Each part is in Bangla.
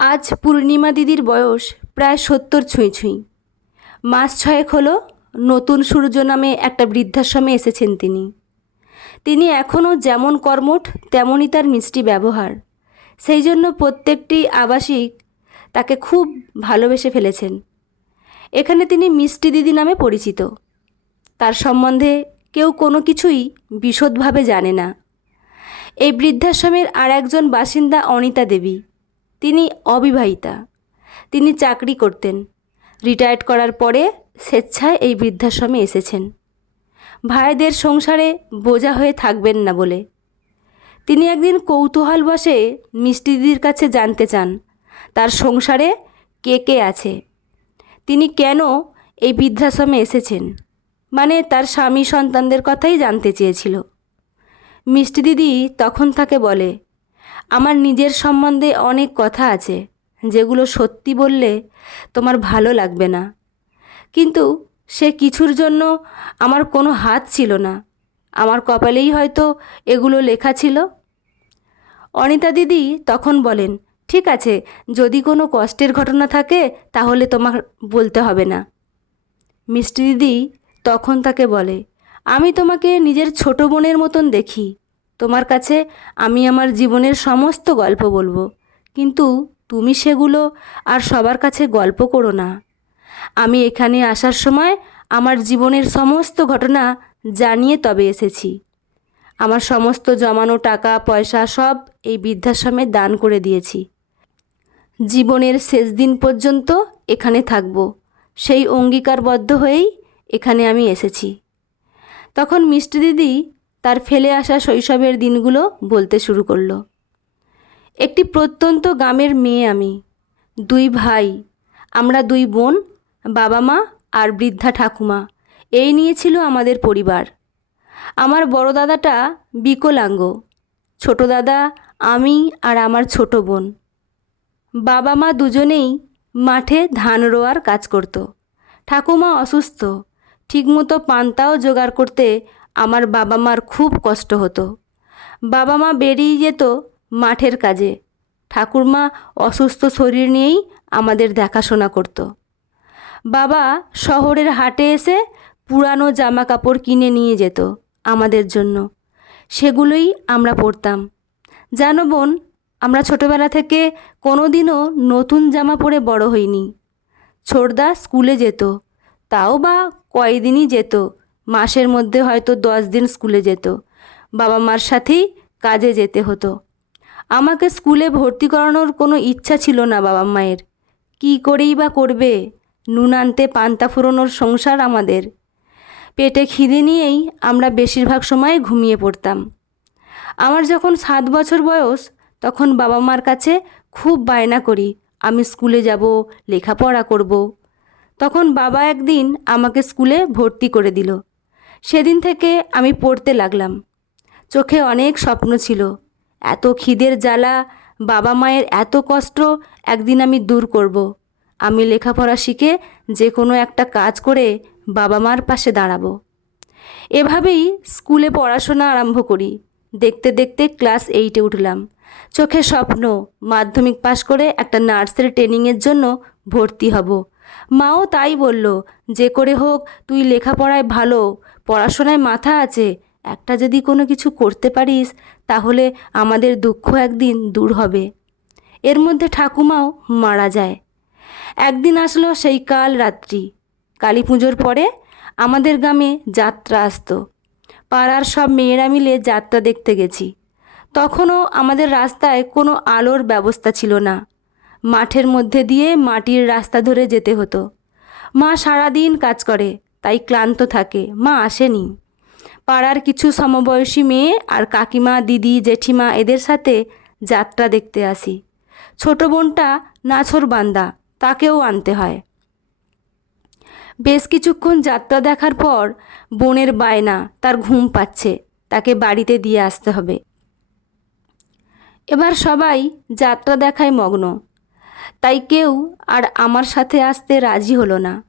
আজ পূর্ণিমা দিদির বয়স প্রায় সত্তর ছুঁই ছুঁই। মাস ছয়েক হলো নতুন সূর্য নামে একটা বৃদ্ধাশ্রমে এসেছেন তিনি। তিনি এখনও যেমন কর্মঠ, তেমনই তার মিষ্টি ব্যবহার। সেই জন্য প্রত্যেকটি আবাসিক তাকে খুব ভালোবেসে ফেলেছেন। এখানে তিনি মিষ্টি দিদি নামে পরিচিত। তার সম্বন্ধে কেউ কোনো কিছুই বিশদভাবে জানে না। এই বৃদ্ধাশ্রমের আর একজন বাসিন্দা অনিতা দেবী। তিনি অবিবাহিতা। তিনি চাকরি করতেন। রিটায়ার্ড করার পরে স্বেচ্ছায় এই বৃদ্ধাশ্রমে এসেছেন। ভাইদের সংসারে বোঝা হয়ে থাকবেন না বলে। তিনি একদিন কৌতূহল বসে মিষ্টি দিদির কাছে জানতে চান, তার সংসারে কে কে আছে? তিনি কেন এই বৃদ্ধাশ্রমে এসেছেন? মানে তার স্বামী সন্তানদের কথাই জানতে চেয়েছিল। মিষ্টি দিদি তখন তাকে বলে আমার নিজের সম্বন্ধে অনেক কথা আছে, যেগুলো সত্যি বললে তোমার ভালো লাগবে না। কিন্তু সে কিছুর জন্য আমার কোনো হাত ছিল না। আমার কপালেই হয়তো এগুলো লেখা ছিল। অনিতা দিদি তখন বলেন, ঠিক আছে, যদি কোনো কষ্টের ঘটনা থাকে, তাহলে তোমার বলতে হবে না। মিষ্টি দিদি তখন তাকে বলে, আমি তোমাকে নিজের ছোট বোনের মতন দেখি। তোমার কাছে আমি আমার জীবনের সমস্ত গল্প বলব। কিন্তু তুমি সেগুলো আর সবার কাছে গল্প করো না। আমি এখানে আসার সময় আমার জীবনের সমস্ত ঘটনা জানিয়ে তবে এসেছি। আমার সমস্ত জমানো টাকা, পয়সা সব এই বৃদ্ধাশ্রমে দান করে দিয়েছি। জীবনের শেষ দিন পর্যন্ত এখানে থাকব। সেই অঙ্গীকারবদ্ধ হয়েই এখানে আমি এসেছি। তখন মিষ্টি দিদি তার ফেলে আসা শৈশবের দিনগুলো বলতে শুরু করল। একটি প্রত্যন্ত গ্রামের মেয়ে আমি, দুই ভাই, আমরা দুই বোন, বাবা মা আর বৃদ্ধা ঠাকুমা। এই নিয়ে ছিল আমাদের পরিবার। আমার বড় দাদাটা বিকলাঙ্গ, ছোট দাদা আমি আর আমার ছোট বোন। বাবা মা দুজনেই মাঠে ধান রোয়ার কাজ করত। ঠাকুমা অসুস্থ, ঠিকমতো পান্তাও জোগাড় করতে আমার বাবা মার খুব কষ্ট হতো। বাবা মা বেরিয়ে যেত মাঠের কাজে। ঠাকুরমা অসুস্থ শরীর নিয়েই আমাদের দেখাশোনা করত। বাবা শহরের হাটে এসে পুরানো জামা কাপড় কিনে নিয়ে যেত আমাদের জন্য। সেগুলোই আমরা পরতাম। জানো বোন, আমরা ছোটোবেলা থেকে কোনো দিনও নতুন জামা পরে বড় হইনি। ছোটদা স্কুলে যেত, তাও বা কয়দিনই যেত মাসের মধ্যে হয়তো দশ দিন স্কুলে যেত। বাবা মার সাথেই কাজে যেতে হতো। আমাকে স্কুলে ভর্তি করানোর কোনো ইচ্ছা ছিল না বাবা মায়ের। কী করেই বা করবে? নুন আনতে পান্তা ফুরোনোর সংসার আমাদের। পেটে খিদে নিয়েই আমরা বেশিরভাগ সময় ঘুমিয়ে পড়তাম। আমার যখন সাত বছর বয়স, তখন বাবা মার কাছে খুব বায়না করি, আমি স্কুলে যাব, লেখাপড়া করব। তখন বাবা একদিন আমাকে স্কুলে ভর্তি করে দিল। সেদিন থেকে আমি পড়তে লাগলাম। চোখে অনেক স্বপ্ন ছিল। এত খিদের জ্বালা, বাবা মায়ের এত কষ্ট একদিন আমি দূর করব। আমি লেখাপড়া শিখে যে কোনো একটা কাজ করে বাবা মার পাশে দাঁড়াবো। এভাবেই স্কুলে পড়াশোনা আরম্ভ করি। দেখতে দেখতে ক্লাস এইটে উঠলাম। চোখে স্বপ্ন, মাধ্যমিক পাশ করে একটা নার্সের ট্রেনিংয়ের জন্য ভর্তি হব। মাও তাই বলল, যে করে হোক, তুই লেখাপড়ায় ভালো, পড়াশোনায় মাথা আছে, একটা যদি কোনো কিছু করতে পারিস, তাহলে আমাদের দুঃখ একদিন দূর হবে। এর মধ্যে ঠাকুমাও মারা যায়। একদিন আসলো সেই কাল রাত্রি। কালী পুজোর পরে আমাদের গ্রামে যাত্রা আসতো। পাড়ার সব মেয়েরা মিলে যাত্রা দেখতে গেছি। তখনও আমাদের রাস্তায় কোনো আলোর ব্যবস্থা ছিল না। মাঠের মধ্যে দিয়ে মাটির রাস্তা ধরে যেতে হতো। মা সারাদিন কাজ করে, তাই ক্লান্ত থাকে। মা আসেনি। পাড়ার কিছু সমবয়সী মেয়ে আর কাকিমা, দিদি, জেঠিমা এদের সাথে যাত্রা দেখতে আসি। ছোট বোনটা নাছর বান্দা, তাকেও আনতে হয়। বেশ কিছুক্ষণ যাত্রা দেখার পর বোনের বায়না, তার ঘুম পাচ্ছে, তাকে বাড়িতে দিয়ে আসতে হবে। এবার সবাই যাত্রা দেখায় মগ্ন। তাই কেউ আর আমার সাথে আসতে রাজি হলো না।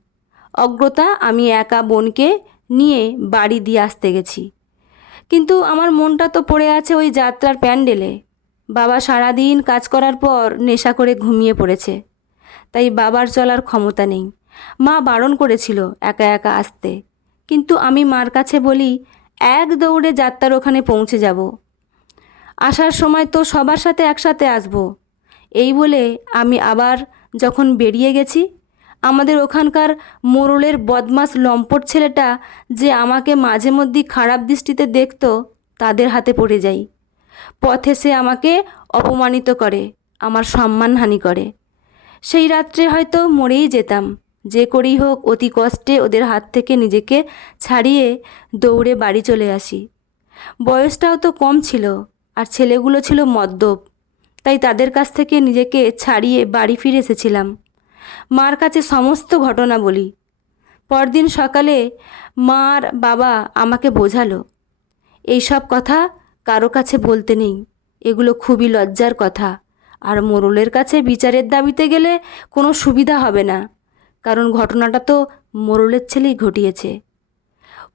অগ্রতা আমি একা বোনকে নিয়ে বাড়ি দিয়ে আসতে গেছি। কিন্তু আমার মনটা তো পড়ে আছে ওই যাত্রার প্যান্ডেলে। বাবা সারাদিন কাজ করার পর নেশা করে ঘুমিয়ে পড়েছে। তাই বাবার চলার ক্ষমতা নেই। মা বারণ করেছিল একা একা আসতে। কিন্তু আমি মার কাছে বলি, এক দৌড়ে যাত্রার ওখানে পৌঁছে যাব। আসার সময় তো সবার সাথে একসাথে আসব। এই বলে আমি আবার যখন বেরিয়ে গেছি, আমাদের ওখানকার মোরলের বদমাস লম্পট ছেলেটা যে আমাকে মাঝে মধ্যেই খারাপ দৃষ্টিতে দেখতো, তাদের হাতে পড়ে যাই। পথে সে আমাকে অপমানিত করে, আমার সম্মানহানি করে। সেই রাত্রে হয়তো মরেই যেতাম, যে করেই হোক অতি কষ্টে ওদের হাত থেকে নিজেকে ছাড়িয়ে দৌড়ে বাড়ি চলে আসি। বয়সটাও তো কম ছিল, আর ছেলেগুলো ছিল মদ্যপ। তাই তাদের কাছ থেকে নিজেকে ছাড়িয়ে বাড়ি ফিরে এসেছিলাম। মার কাছে সমস্ত ঘটনা বলি। পরদিন সকালে মার বাবা আমাকে বোঝালো। এইসব কথা কারও কাছে বলতে নেই। এগুলো খুবই লজ্জার কথা। আর মোরলের কাছে বিচারের দাবিতে গেলে কোনো সুবিধা হবে না। কারণ ঘটনাটা তো মোরলের ছেলেই ঘটিয়েছে।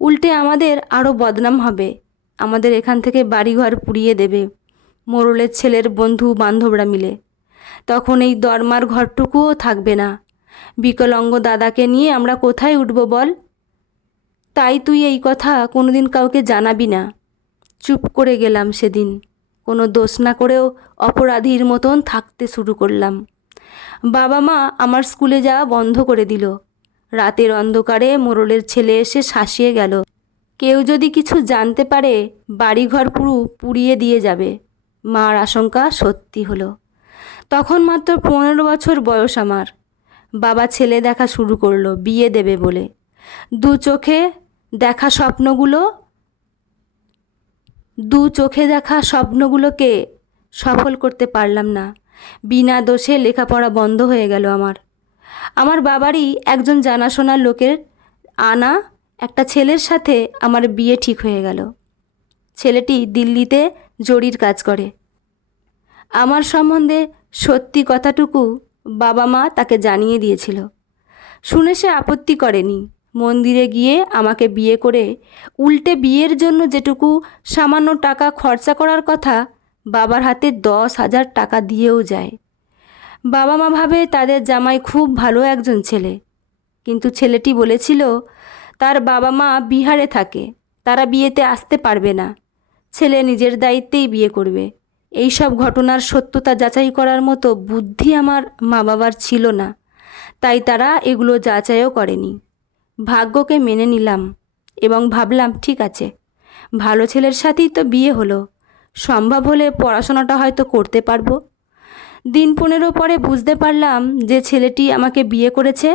উল্টে আমাদের আরও বদনাম হবে। আমাদের এখান থেকে বাড়িঘর পুড়িয়ে দেবে। মোরলের ছেলের বন্ধু বান্ধবরা মিলে। তখন এই দরমার ঘরটুকুও থাকবে না। বিকলাঙ্গ দাদাকে নিয়ে আমরা কোথায় উঠব বল? তাই তুই এই কথা কোনোদিন কাউকে জানাবি না। চুপ করে গেলাম সেদিন। কোনো দোষ না করেও অপরাধীর মতন থাকতে শুরু করলাম। বাবা মা আমার স্কুলে যাওয়া বন্ধ করে দিল। রাতের অন্ধকারে মোরলের ছেলে এসে শাসিয়ে গেল। কেউ যদি কিছু জানতে পারে, বাড়িঘর পুরো পুড়িয়ে দিয়ে যাবে। মার আশঙ্কা সত্যি হলো। তখন মাত্র পনেরো বছর বয়স আমার। বাবা ছেলে দেখা শুরু করল, বিয়ে দেবে বলে। দু চোখে দেখা স্বপ্নগুলো, দু চোখে দেখা স্বপ্নগুলোকে সফল করতে পারলাম না। বিনা দোষে লেখাপড়া বন্ধ হয়ে গেল আমার। আমার বাবারই একজন জানাশোনার লোকের আনা একটা ছেলের সাথে আমার বিয়ে ঠিক হয়ে গেল। ছেলেটি দিল্লিতে জরির কাজ করে। আমার সম্বন্ধে সত্যি কথাটুকু বাবা মা তাকে জানিয়ে দিয়েছিল। শুনে সে আপত্তি করেনি। মন্দিরে গিয়ে আমাকে বিয়ে করে উল্টে বিয়ের জন্য যেটুকু সামান্য টাকা খরচা করার কথা বাবার হাতে দশ হাজার টাকা দিয়েও যায়। বাবা মা ভাবে তাদের জামাই খুব ভালো একজন ছেলে। কিন্তু ছেলেটি বলেছিল, তার বাবা মা বিহারে থাকে, তারা বিয়েতে আসতে পারবে না। ছেলে নিজের দায়িত্বেই বিয়ে করবে। এই সব ঘটনার সত্যতা যাচাই করার মতো বুদ্ধি আমার মা বাবার ছিল না, তাই তারা এগুলো যাচাইও করেনি। ভাগ্যকে মেনে নিলাম এবং ভাবলাম, ঠিক আছে, ভালো ছেলের সাথেই তো বিয়ে হলো, সম্ভব হলে পড়াশোনাটা হয়তো করতে পারব। দিন পনেরো পরে বুঝতে পারলাম যে ছেলেটি আমাকে বিয়ে করেছে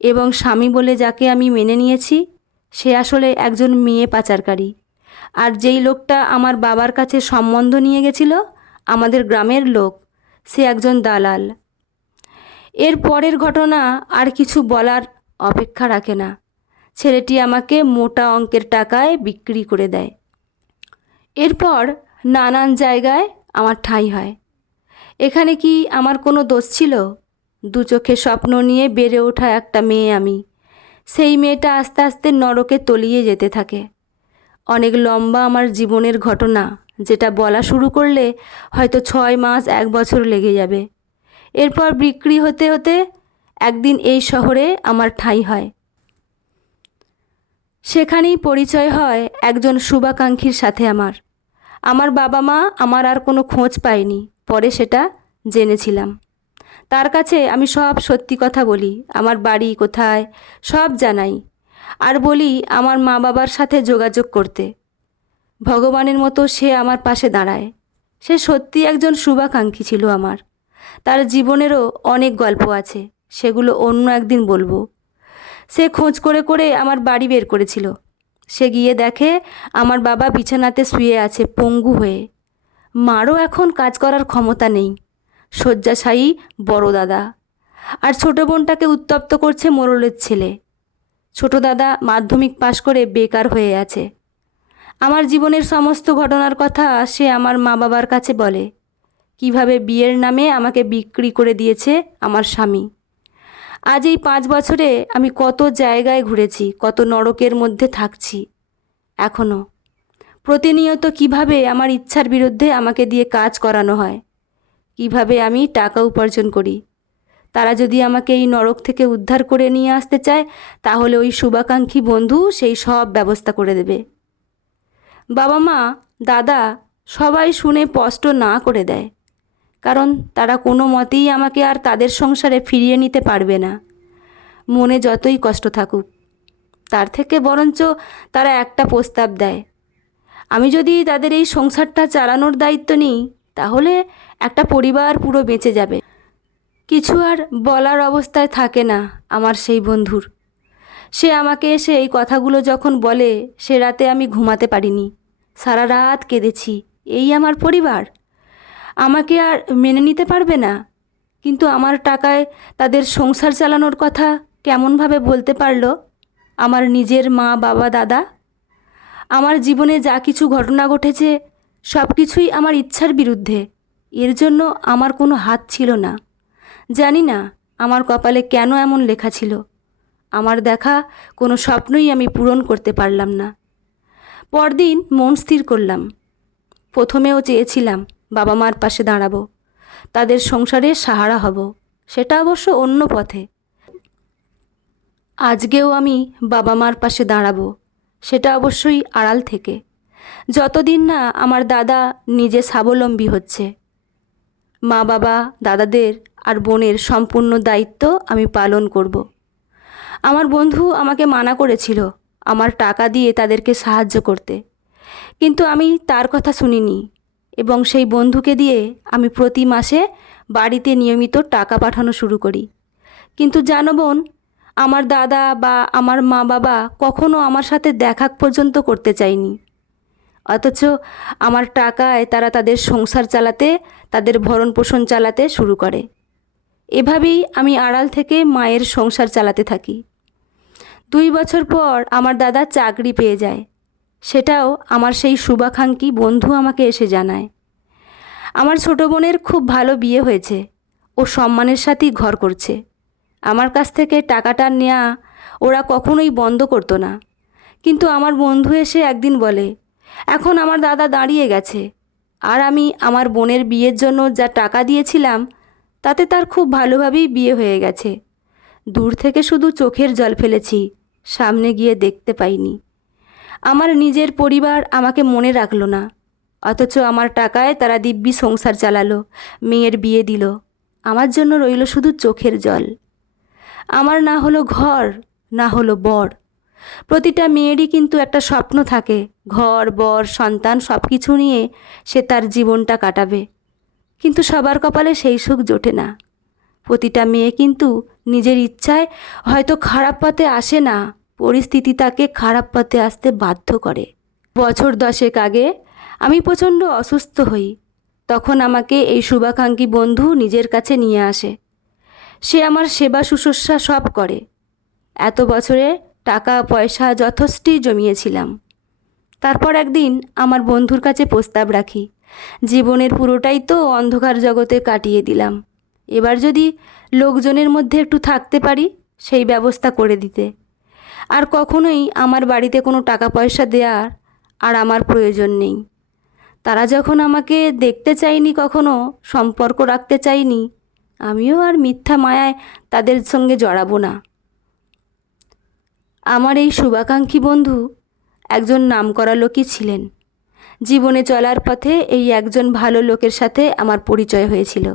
এবং স্বামী বলে যাকে আমি মেনে নিয়েছি, সে আসলে একজন মেয়ে পাচারকারী। আর যেই লোকটা আমার বাবার কাছে সম্বন্ধ নিয়ে গেছিল, আমাদের গ্রামের লোক, সে একজন দালাল। এর পরের ঘটনা আর কিছু বলার অপেক্ষা রাখে না। ছেলেটি আমাকে মোটা অঙ্কের টাকায় বিক্রি করে দেয়। এরপর নানান জায়গায় আমার ঠাঁই হয়। এখানে কি আমার কোনো দোষ ছিল? দু চোখে স্বপ্ন নিয়ে বেড়ে ওঠা একটা মেয়ে আমি। সেই মেয়েটা আস্তে আস্তে নরকে তলিয়ে যেতে থাকে। অনেক লম্বা আমার জীবনের ঘটনা, যেটা বলা শুরু করলে হয়তো ছয় মাস, এক বছর লেগে যাবে। এরপর বিক্রি হতে হতে একদিন এই শহরে আমার ঠাঁই হয়। সেখানেই পরিচয় হয় একজন শুভাকাঙ্ক্ষীর সাথে আমার। আমার বাবা মা আমার আর কোনো খোঁজ পায়নি, পরে সেটা জেনেছিলাম। তার কাছে আমি সব সত্যি কথা বলি, আমার বাড়ি কোথায়, সব জানাই। আর বলি, আমার মা বাবার সাথে যোগাযোগ করতে। ভগবানের মতো সে আমার পাশে দাঁড়ায়। সে সত্যি একজন শুভাকাঙ্ক্ষী ছিল আমার। তার জীবনেরও অনেক গল্প আছে, সেগুলো অন্য একদিন বলব। সে খোঁজ করে করে আমার বাড়ি বের করেছিল। সে গিয়ে দেখে আমার বাবা বিছানাতে শুয়ে আছে পঙ্গু হয়ে। মারও এখন কাজ করার ক্ষমতা নেই। শয্যাশায়ী বড় দাদা। আর ছোট বোনটাকে উত্তপ্ত করছে মোরলের ছেলে। ছোট দাদা মাধ্যমিক পাশ করে বেকার হয়ে আছে। আমার জীবনের সমস্ত ঘটনার কথা সে আমার মা বাবার কাছে বলে। কীভাবে বিয়ের নামে আমাকে বিক্রি করে দিয়েছে আমার স্বামী। আজ এই পাঁচ বছরে আমি কত জায়গায় ঘুরেছি, কত নরকের মধ্যে থাকছি। এখনও প্রতিনিয়ত কীভাবে আমার ইচ্ছার বিরুদ্ধে আমাকে দিয়ে কাজ করানো হয়। কীভাবে আমি টাকা উপার্জন করি। তারা যদি আমাকে এই নরক থেকে উদ্ধার করে নিয়ে আসতে চায়, তাহলে ওই শুভাকাঙ্ক্ষী বন্ধু সেই সব ব্যবস্থা করে দেবে। বাবা মা, দাদা সবাই শুনে স্পষ্ট না করে দেয়, কারণ তারা কোনো মতেই আমাকে আর তাদের সংসারে ফিরিয়ে নিতে পারবে না। মনে যতই কষ্ট থাকুক, তার থেকে বরঞ্চ তারা একটা প্রস্তাব দেয়, আমি যদি তাদের এই সংসারটা চালানোর দায়িত্ব নিই, তাহলে একটা পরিবার পুরো বেঁচে যাবে। কিছু আর বলার অবস্থায় থাকে না আমার সেই বন্ধুর। সে আমাকে এসে এই কথাগুলো যখন বলে, সে রাতে আমি ঘুমাতে পারিনি। সারা রাত কেঁদেছি। এই আমার পরিবার? আমাকে আর মেনে নিতে পারবে না। কিন্তু আমার টাকায় তাদের সংসার চালানোর কথা কেমনভাবে বলতে পারল? আমার নিজের মা, বাবা, দাদা? আমার জীবনে যা কিছু ঘটনা ঘটেছে সব কিছুই আমার ইচ্ছার বিরুদ্ধে। এর জন্য আমার কোনো হাত ছিল না। জানি না আমার কপালে কেন এমন লেখা ছিল। আমার দেখা কোনো স্বপ্নই আমি পূরণ করতে পারলাম না। পরদিন মন স্থির করলাম। প্রথমেও চেয়েছিলাম বাবা মার পাশে দাঁড়াবো, তাদের সংসারে সাহারা হব, সেটা অবশ্য অন্য পথে। আজকেও আমি বাবা মার পাশে দাঁড়াবো, সেটা অবশ্যই আড়াল থেকে। যতদিন না আমার দাদা নিজে স্বাবলম্বী হচ্ছে। মা বাবা দাদাদের আর বোনের সম্পূর্ণ দায়িত্ব আমি পালন করব। আমার বন্ধু আমাকে মানা করেছিল আমার টাকা দিয়ে তাদেরকে সাহায্য করতে। কিন্তু আমি তার কথা শুনিনি এবং সেই বন্ধুকে দিয়ে আমি প্রতি মাসে বাড়িতে নিয়মিত টাকা পাঠানো শুরু করি। কিন্তু জানো বোন, আমার দাদা বা আমার মা বাবা কখনো আমার সাথে দেখা পর্যন্ত করতে চায়নি। অথচ আমার টাকায় তারা তাদের সংসার চালাতে, তাদের ভরণ পোষণ চালাতে শুরু করে। এভাবেই আমি আড়াল থেকে মায়ের সংসার চালাতে থাকি। দুই বছর পর আমার দাদা চাকরি পেয়ে যায়। সেটাও আমার সেই শুভাকাঙ্ক্ষী বন্ধু আমাকে এসে জানায়। আমার ছোট বোনের খুব ভালো বিয়ে হয়েছে। ও সম্মানের সাথেই ঘর করছে। আমার কাছ থেকে টাকাটা নেওয়া ওরা কখনোই বন্ধ করতো না। কিন্তু আমার বন্ধু এসে একদিন বলে, এখন আমার দাদা দাঁড়িয়ে গেছে। আর আমি আমার বোনের বিয়ের জন্য যা টাকা দিয়েছিলাম তাতে তার খুব ভালোভাবেই বিয়ে হয়ে গেছে। দূর থেকে শুধু চোখের জল ফেলেছি, সামনে গিয়ে দেখতে পাইনি। আমার নিজের পরিবার আমাকে মনে রাখল না, অথচ আমার টাকায় তারা দিব্যি সংসার চালালো, মেয়ের বিয়ে দিল, আমার জন্য রইল শুধু চোখের জল। আমার না হলো ঘর, না হলো বর। প্রতিটা মেয়েরই কিন্তু একটা স্বপ্ন থাকে, ঘর, বর, সন্তান সব কিছু নিয়ে সে তার জীবনটা কাটাবে। কিন্তু সবার কপালে সেই সুখ জোটে না। প্রতিটা মেয়ে কিন্তু নিজের ইচ্ছায় হয়তো খারাপ পথে আসে না, পরিস্থিতি তাকে খারাপ পথে আসতে বাধ্য করে। বছর দশেক আগে আমি প্রচণ্ড অসুস্থ হই, তখন আমাকে এই শুভাকাঙ্ক্ষী বন্ধু নিজের কাছে নিয়ে আসে। সে আমার সেবা শুশ্রূষা সব করে। এত বছরে টাকা, পয়সা যথেষ্টই জমিয়েছিলাম। তারপর একদিন আমার বন্ধুর কাছে প্রস্তাব রাখি জীবনের পুরোটাই তো অন্ধকার জগতে কাটিয়ে দিলাম। এবার যদি লোকজনের মধ্যে একটু থাকতে পারি, সেই ব্যবস্থা করে দিতে। আর কখনোই আমার বাড়িতে কোনো টাকা পয়সা দেওয়ার আর আমার প্রয়োজন নেই। তারা যখন আমাকে দেখতে চায়নি কখনো, সম্পর্ক রাখতে চায়নি, আমিও আর মিথ্যা মায়ায় তাদের সঙ্গে জড়াবো না। আমার এই শুভাকাঙ্ক্ষী বন্ধু একজন নামকরা লোকই ছিলেন। জীবনে চলার পথে এই একজন ভালো লোকের সাথে আমার পরিচয় হয়েছিল।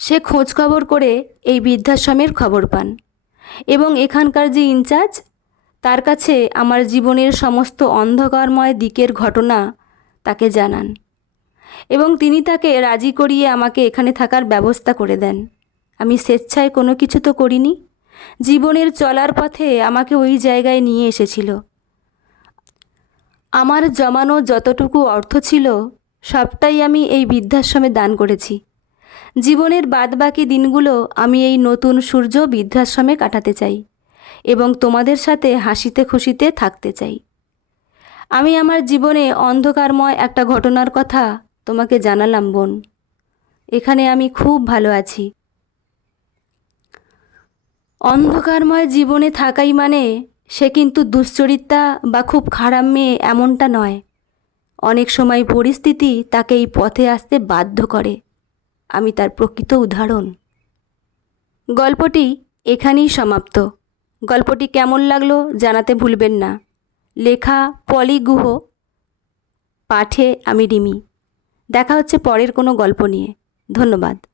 সে খোঁজ খবর করে এই বৃদ্ধাশ্রমের খবর পান এবং এখানকার যে ইনচার্জ, তার কাছে আমার জীবনের সমস্ত অন্ধকারময় দিকের ঘটনা তাকে জানান এবং তিনি তাকে রাজি করিয়ে আমাকে এখানে থাকার ব্যবস্থা করে দেন। আমি স্বেচ্ছায় কোনো কিছু তো করিনি, জীবনের চলার পথে আমাকে ওই জায়গায় নিয়ে এসেছিল। আমার জমানো যতটুকু অর্থ ছিল, সবটাই আমি এই বৃদ্ধাশ্রমে দান করেছি। জীবনের বাদবাকি দিনগুলো আমি এই নতুন সূর্য বৃদ্ধাশ্রমে কাটাতে চাই এবং তোমাদের সাথে হাসিতে খুশিতে থাকতে চাই। আমি আমার জীবনে অন্ধকারময় একটা ঘটনার কথা তোমাকে জানালাম, বোন। এখানে আমি খুব ভালো আছি। অন্ধকারময় জীবনে থাকাই মানে সে কিন্তু দুশ্চরিতা বা খুব খারাপ মেয়ে এমনটা নয়। অনেক সময় পরিস্থিতি তাকে এই পথে আসতে বাধ্য করে। আমি তার প্রকৃত উদাহরণ। গল্পটি এখানেই সমাপ্ত। গল্পটি কেমন লাগল জানাতে ভুলবেন না। লেখা পলি গুহ, পাঠে আমি রিমি। দেখা হচ্ছে পরের কোনো গল্প নিয়ে। ধন্যবাদ।